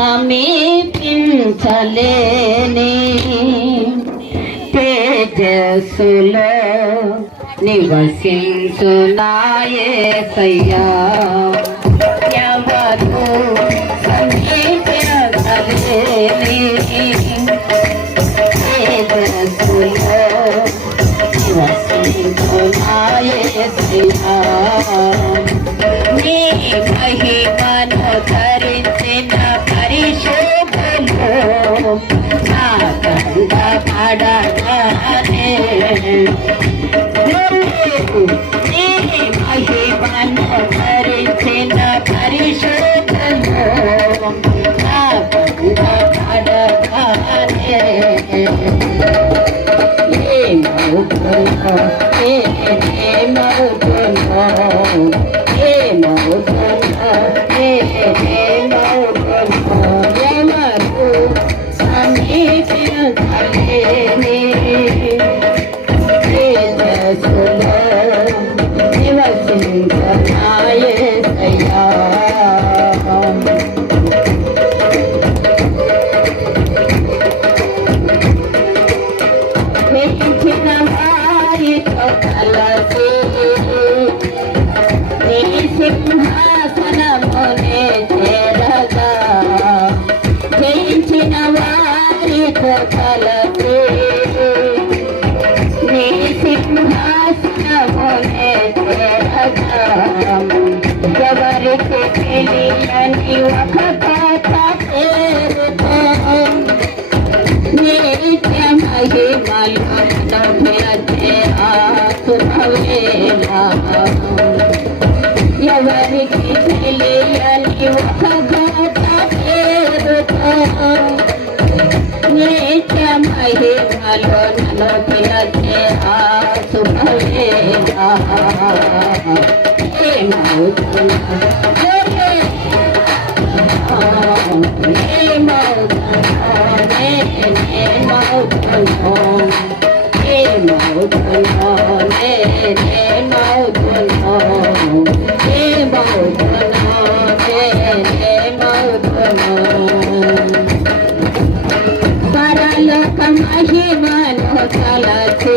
సమీపించలేని తేజస్సులో నివసించునాయేసయ్యా ఎవరు సమీపించలేని తేజస్సులో నివసించునాయేసయ్యా నీ మహిమను ధరించిన పరిశుద్ధులు నా కంట పడగానే నీ మహిమను ధరించిన పరిశుద్ధులు నా కంట పడగానే ఏమవుతుందో సింహాసనమునే చేరగా జయించిన వారితో కలసి నీ సింహాసనమునే చేరగా ఎవరికి తెలియని ఒక కథ పేరుతో నిత్య మహిమలు నవ్వే ఆసువేళ ఎవరికి తెలియని ఒక గాథ పేరుతో నిత్య మహిమలో నన్ను పిలిచే ఆ శుభవేళ ఏమవుతున్నా పరలోక మహిమను తలచి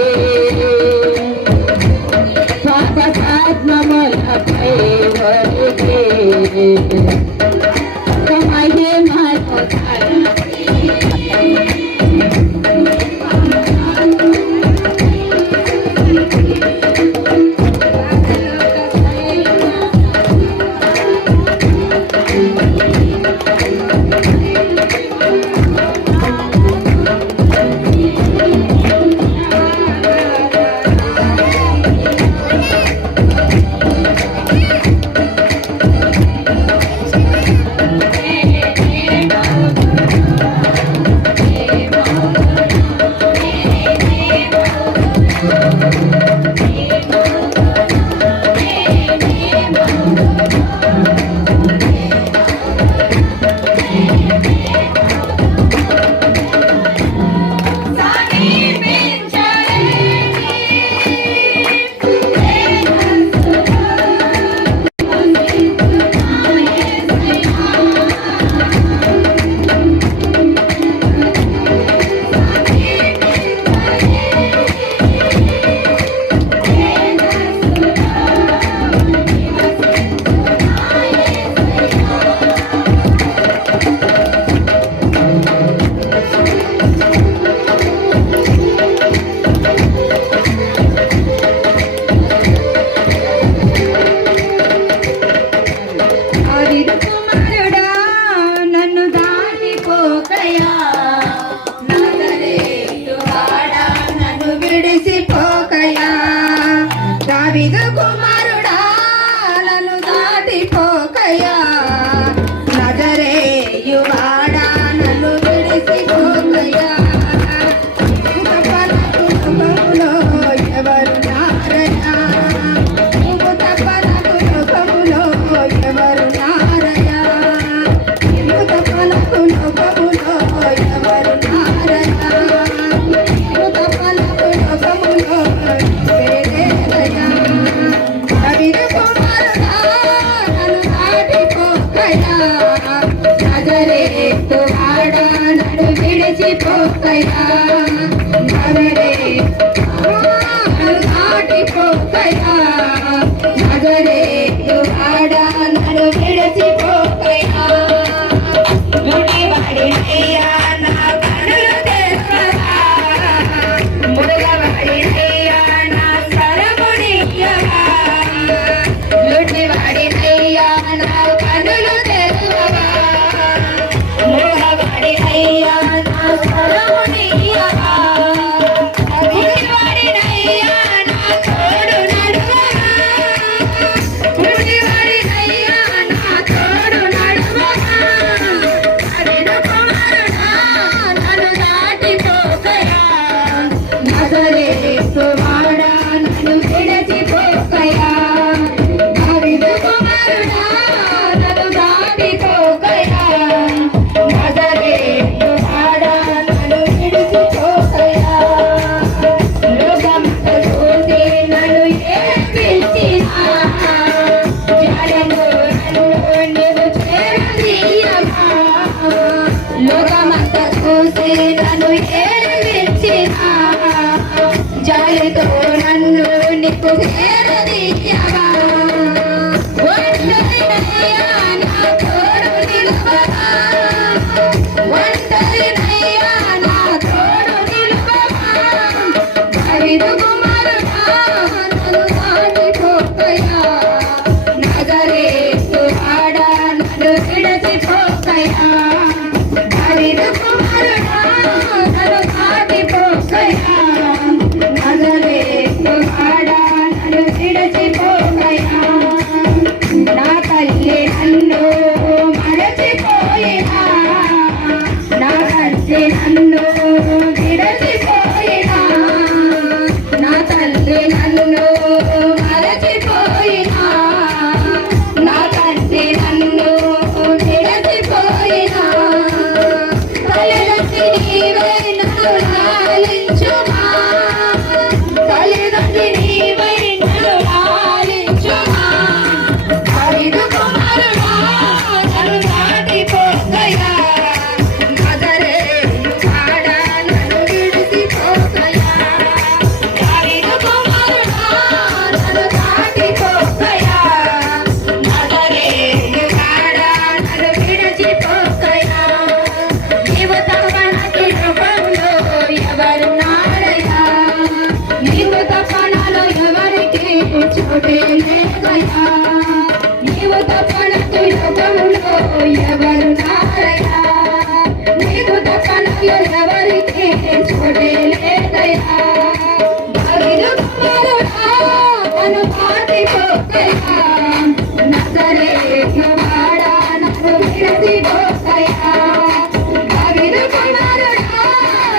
పాపసాత్మములపై ఒరిగి మహిమను చేరదీయవా ఒంటరినయ్యా నా తోడు నిలువవా ఒంటరినయ్యా నా తోడు నిలువవా దావీదు కుమారుడా నన్ను దాటిపోకయ్యా నజరేతు వాడా నన్ను విడిచిపోకయ్యా దావీదు కుమారుడా నన్ను దాటిపోకయ్యా నజరేతు వాడా నన్ను విడిచిపోకయ్యా నా తల్లి నన్ను మరచిపోయినా నా తల్లి నన్ను విడిచిపోయినా నా తల్లి నన్ను మరచిపోయినా నా తల్లి నన్ను విడిచిపోయినా తల్లిదండ్రి నీవే నన్ను లాలించుమా తల్లిదండ్రి నీవే నన్ను లాలించుమా దావీదు కుమారుడా నన్ను దాటిపోకయ్యా నజరేతు వాడా నన్ను విడిచిపోకయ్యా దావీదు కుమారుడా నన్ను దాటిపోకయ్యా నజరేతు వాడా నన్ను విడిచిపోకయ్యా నీవు తప్ప నాకు రూపంలో ఎవరున్నారయ్యా నీవు తప్ప నాలో ఎవరికి చోటే లేదయ్యా నీవు తప్ప నాకు లోకములో ఎవరున్నారయ్యా నీవు తప్ప నాలో ఎవరికి చోటే లేదయ్యా దావీదు కుమారుడా నన్ను దాటిపోకయ్యా నజరేతు వాడా నన్ను విడిచిపోకయ్యా దావీదు కుమారుడా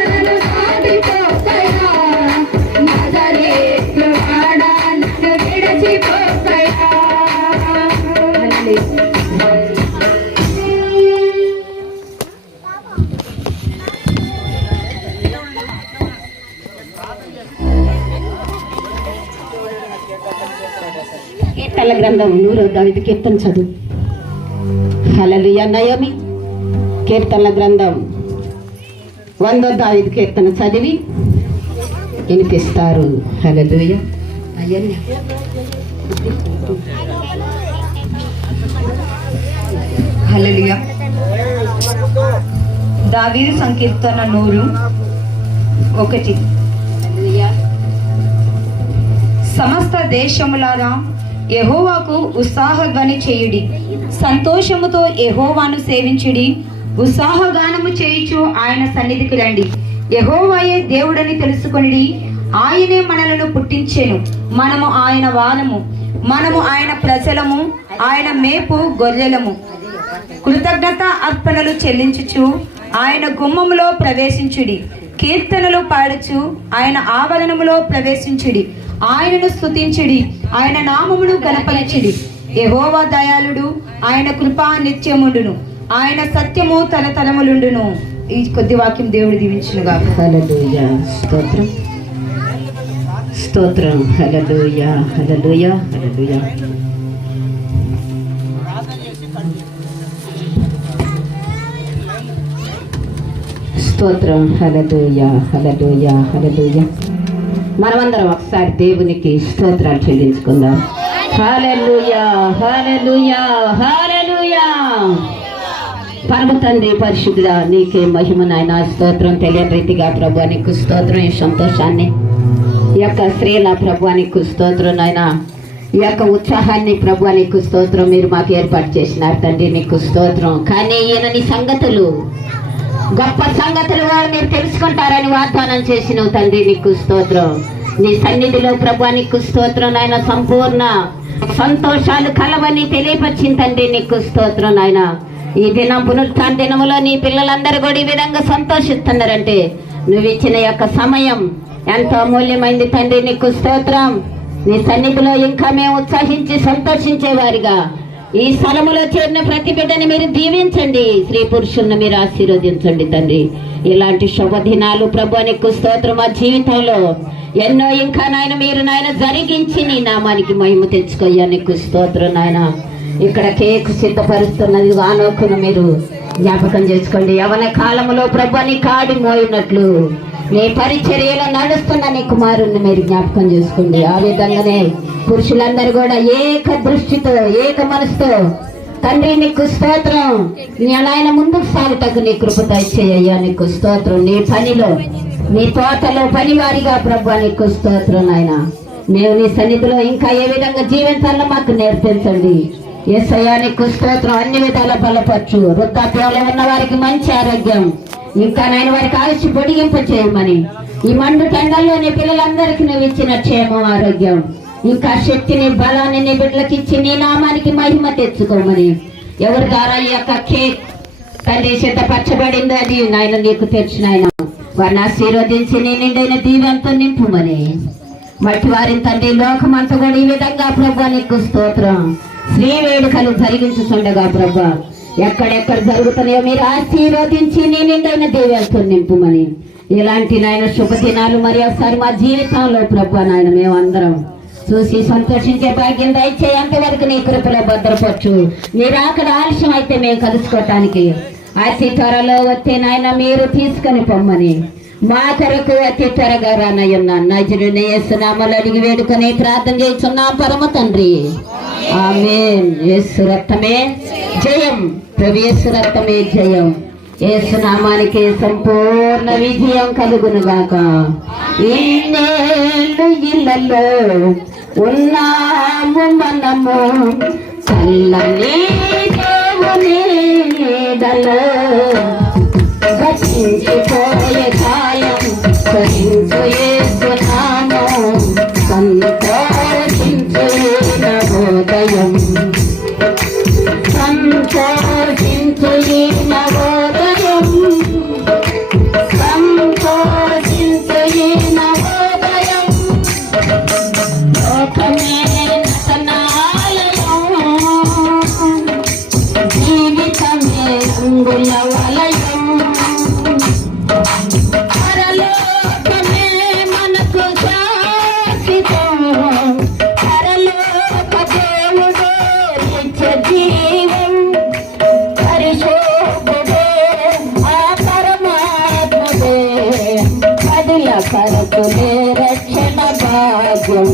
నన్ను దాటిపోకయ్యా నజరేతు వాడా నన్ను విడిచిపోకయ్యా కీర్తనల గ్రంథం 100వ దావీదు కీర్తన చదువు. హల్లెలూయా. నయోమి కీర్తనల గ్రంథం 100వ దావీదు కీర్తన చదివి వినిపిస్తారు. హల్లెలూయా. అయ్యన్న హల్లెలూయా. దావీదు సంకీర్తన 100:1. హల్లెలూయా. సమస్త దేశములారా యెహోవాకు ఉత్సాహధ్వని చేయుడి, సంతోషముతో యెహోవాను సేవించుడి, ఉత్సాహగానము చేయుచు ఆయన సన్నిధికి రండి. యెహోవాయే దేవుడని తెలుసుకొనిడి, ఆయనే మనలను పుట్టించెను, మనము ఆయన వారము, మనము ఆయన ప్రజలము, ఆయన మేపు గొర్రెలము. కృతజ్ఞత అర్పణలు చెల్లించుచు ఆయన గుమ్మములో ప్రవేశించుడి, కీర్తనలు పాడుచు ఆయన ఆవరణములో ప్రవేశించుడి, ఆయనను స్తుతించుడి, ఆయన నామమును గణపరచుడి. యెహోవా దయాళుడు, ఆయన కృపా నిత్యముండును, ఆయన సత్యము తరతరములుండును. ఈ కొద్ది వాక్యం దేవుడు దీవించునుగా. హల్లెలూయా. స్తోత్రం స్తోత్రం. హల్లెలూయా. హల్లెలూయా. హల్లెలూయా. స్తోత్రం. హల్లెలూయా. హల్లెలూయా. హల్లెలూయా. మనమందరం ఒకసారి దేవునికి స్తోత్రాలు చెల్లించుకుందాం. హల్లెలూయా. హల్లెలూయా. హల్లెలూయా. పరమ తండ్రి పరిశుద్ధుడా, నీకే మహిమ నాయన. స్తోత్రం. తెలియని రీతిగా ప్రభు నీకు స్తోత్రం. ఈ సంతోషాన్ని, ఈ యొక్క స్త్రీల ప్రభు నీకు స్తోత్రం నాయన. ఈ యొక్క ఉత్సాహాన్ని ప్రభు నీకు స్తోత్రం. మీరు మాకు ఏర్పాటు చేసినారు తండ్రి, నీకు స్తోత్రం. కానీ ఈయన నీ సంగతులు, గొప్ప సంగతులు మీరు తెలుసుకుంటారని వాగ్దానం చేసినావు తండ్రి, నీకు స్తోత్రం. నీ సన్నిధిలో ప్రభు నీకు స్తోత్రం నాయన. సంపూర్ణ సంతోషాలు కలవని తెలియపరిచింది తండ్రి, నీకు స్తోత్రం నాయన. ఈ దినం పునరుత్థాన దినములో నీ పిల్లలందరూ కూడా ఈ విధంగా సంతోషిస్తున్నారంటే నువ్వు ఇచ్చిన యొక్క సమయం ఎంతో అమూల్యమైంది తండ్రి, నీకు స్తోత్రం. నీ సన్నిధిలో ఇంకా మేము ఉత్సాహించి సంతోషించేవారిగా ఈ స్థలములో చేరిన ప్రతి బిడ్డని మీరు దీవించండి, స్త్రీ పురుషులను మీరు ఆశీర్వదించండి తండ్రి. ఇలాంటి శుభదినాలు ప్రభు నీకు స్తోత్రం. మా జీవితంలో ఎన్నో ఇంకా నాయన మీరు నాయన జరిగించి నీ నామానికి మహిమ తెచ్చుకోయ్యా, నీకు స్తోత్రం నాయన. ఇక్కడ కేక్ సిద్ధపరుస్తున్నది ఆనోకును మీరు జ్ఞాపకం చేసుకోండి. యవన కాలములో ప్రభు నీ కాడి మోయినట్లు నీ పరిచర్యలో నడుస్తున్న నీ కుమారుణ్ణి మీరు జ్ఞాపకం చేసుకోండి. ఆ విధంగానే పురుషులందరూ కూడా ఏక దృష్టితో ఏక మనసుతో తండ్రి నీకు స్తోత్రం, నీ ఆయన ముందుకు సాగుటకు నీ కృపతో ఇచ్చేయ్యా నీకు స్తోత్రం. నీ పనిలో నీ తోటలో పనివారిగా ప్రభు నీకు స్తోత్రం. నాయన మేము నీ సన్నిధిలో ఇంకా ఏ విధంగా జీవించాలో మాకు నేర్పించండి. యేసయ్యా నీకు స్తోత్రం. అన్ని విధాల బలపరచు. వృద్ధాప్యంలో ఉన్న వారికి మంచి ఆరోగ్యం, ఇంకా నాయన వారికి ఆయుష్ పొడిగింప చేయమని, ఈ మండు టెండల్లో నీ పిల్లలందరికీ నువ్వు ఇచ్చిన క్షేమం ఆరోగ్యం ఇంకా శక్తిని బలాన్ని నీ బిడ్డలకు ఇచ్చి నీ నామానికి మహిమ తెచ్చుకోమని, ఎవరి ద్వారా ఈ యొక్క కేక్ తండ్రి సిద్ధపరచబడిందో అది నాయన నీకు తెచ్చిన ఆయన వారిని ఆశీర్వదించి నీ నిండైన దీవెంతో నింపుమని, మట్టి వారిని తండ్రి లోకమంతా కూడా ఈ విధంగా ప్రభు నీకు స్తోత్రం శ్రీ వేడుకలు జరిగించుతుండగా ప్రభు ఎక్కడెక్కడ జరుగుతున్నాయో మీరు ఆశీర్వదించి నీ నిండైన దీవెంతో నింపుమని, ఇలాంటి నాయన శుభదినాలు మరి ఒకసారి మా జీవితంలో ప్రభు నాయన మేమందరం చూసి సంతోషించే భాగ్యం దయచేయంత వరకు నీ కృపలో భద్రపరచు. మీరు అక్కడ ఆలస్యం అయితే మేము కలుసుకోవటానికి అతి త్వరలో వచ్చే నాయన మీరు తీసుకొని పొమ్మని మా కొరకు అతి త్వరగా రానయ్యున్నా నజరుని యేసు నామములో అడిగి వేడుకొని ప్రార్థన చేస్తున్నాం పరమ తండ్రి. ఆమేన్. యేసు రక్తమే జయం, ప్రభు యేసు రక్తమే జయం. యేసు నామానికి సంపూర్ణ విజయం కలుగునుగాక. ఇన్నేళ్ళు ఇళ్ళలో ఉన్నాము మనము చల్లని దేవుని నీడలో, గతించిపోయే కాలం కరించు యేసు నామం, సంతోషించు నవోదయం, సంతోషించు నవోదయం, సంతోషించు నవోదయం. లోకమే నటనాలయం, జీవితమే రంగుల వలయం, పరలోకమే మనకు శాశ్వతం, పరలోక దేవుడు నిత్య జీవం, పరిశోధుడే ఆ పరమాత్ముడే, పదిల కరకులే రక్షణ భాగ్యం,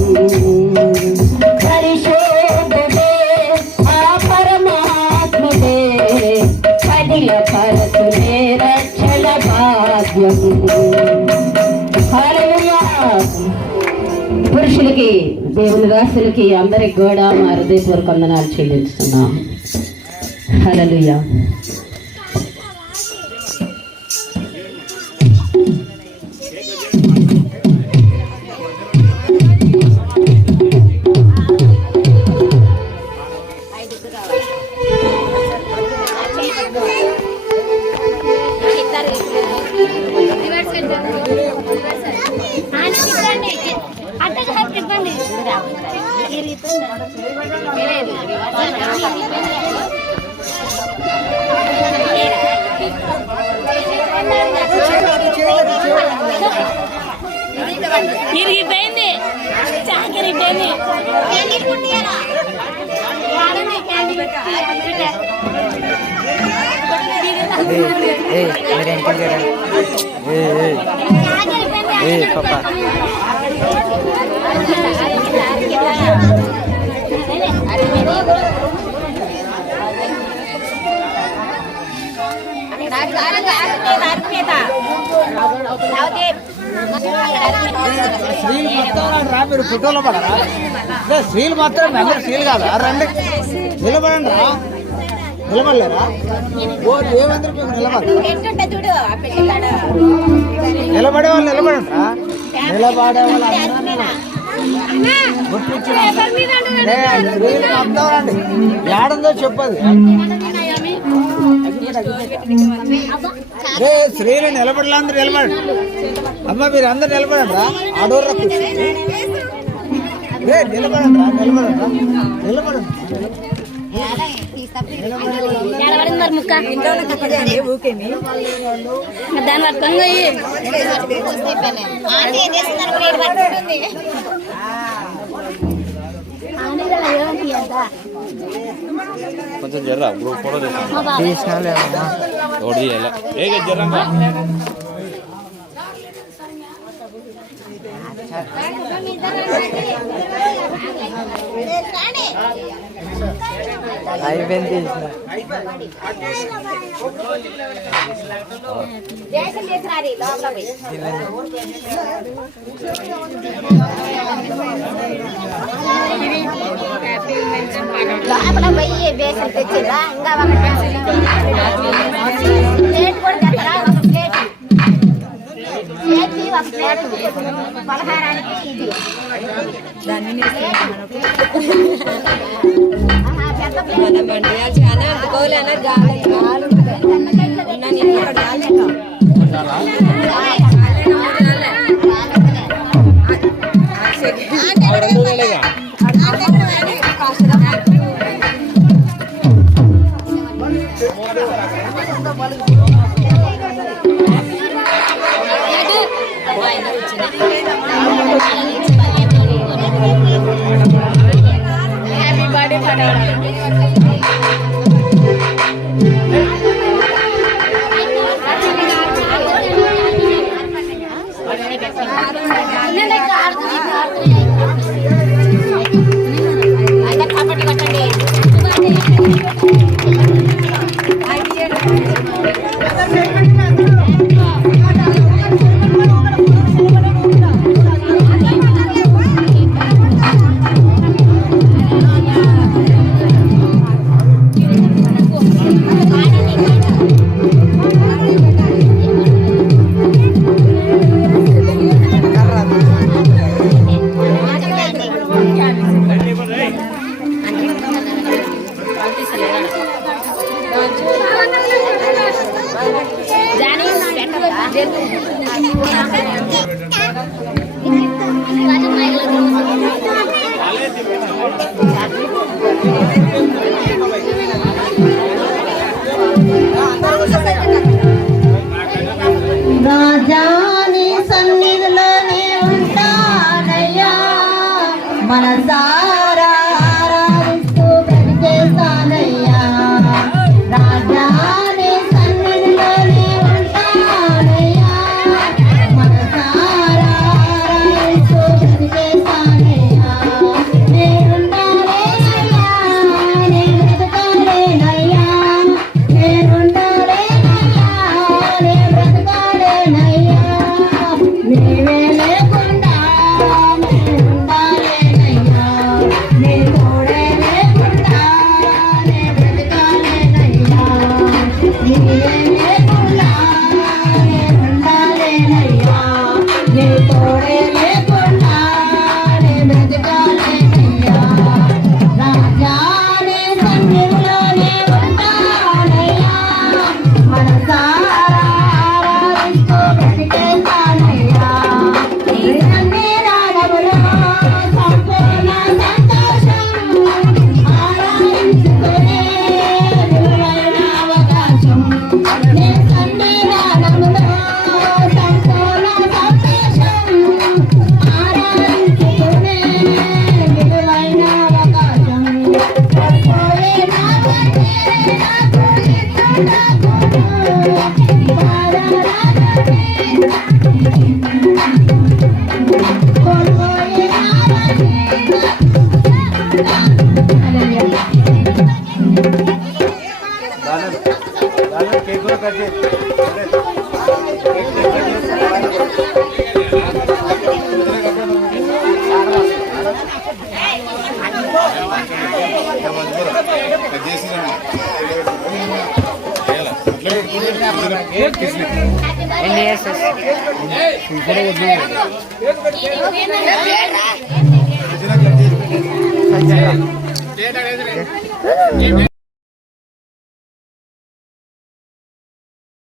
పరిశోధుడే ఆ పరమాత్ముడే, పదిల కరకులే రక్షణ భాగ్యం. హల్లెలూయా. పురుషులకి దేవుని దాసులకి అందరికి కూడా మా హృదయపూర్వక వందనాలు చెల్లిస్తున్నాం. హల్లెలూయా. ఇరిగిపోయింది, చాకరిపోయింది. మీరు ఫోటోలో పడరా? స్త్రీలు మాత్రం అందరూ స్త్రీలు కాదా? రండి నిలబడండి రా. నిలబడలేరా? ఏమందరూ మీకు నిలబడే వాళ్ళు నిలబడండి రా. నిలబడే వాళ్ళు స్త్రీలు మొత్తం రండి. ఏడుందో చెప్పదు. స్త్రీలు నిలబడలే, అందరూ నిలబడండి. అమ్మ మీరు అందరు నిలబడండి రా. ఆడోర్రా నిలబడండి రా. నిలబడండి ముక్క దాని పట్టుకొని కొంచెం జర్రా గ్రూప్ ఫోటో తీసుకోవాలి. అయిపోయింది లోపల పోయి బేసన్ తెచ్చిరా ఇంకా ప్లేట్ కూడా తెస్తారా ఒక ప్లేట్ చేసి ఒక ప్లేట్ పలహారానికి ఇది రాజాని సన్నిధిలోనే ఉంటానయ్యా మనసారా ఆరాధిస్తూ బ్రతికేస్తానయ్యా రాజాని సన్నిధిలోనే ఉంటానయ్యా మనసారా ఆరాధిస్తూ బ్రతికేస్తానయ్యా నేనుండాలేనయ్యా నేను బ్రతకాలేనయ్యా నేనుండాలేనయ్యా నేను బ్రతకాలేనయ్యా నీవే లేకుండా నేనుండాలేనయ్యా నీ తోడే లేకుండా నేను బ్రతకాలేనయ్యా నీవే లేకుండా నేనుండాలేనయ్యా నీ తోడే లేకుండా నేను బ్రతకాలేనయ్యా రాజానే సన్నిధిలోనే ఉంటానయ్యా మనసారా ఆరాధిస్తూ బ్రతికేస్తానయ్యా నీ సన్నిధానములో సంపూర్ణ సంతోషం ఆరాధించుకునే విలువైన అవకాశం నీ సన్నిధానములో సంపూర్ణ సంతోషం ఆరాధించుకునే విలువైన అవకాశం పోయే నా తండ్రి నాకు ఇచ్చుటకును పోయే నా కేక్ కూడా కట్ చేసి చేసి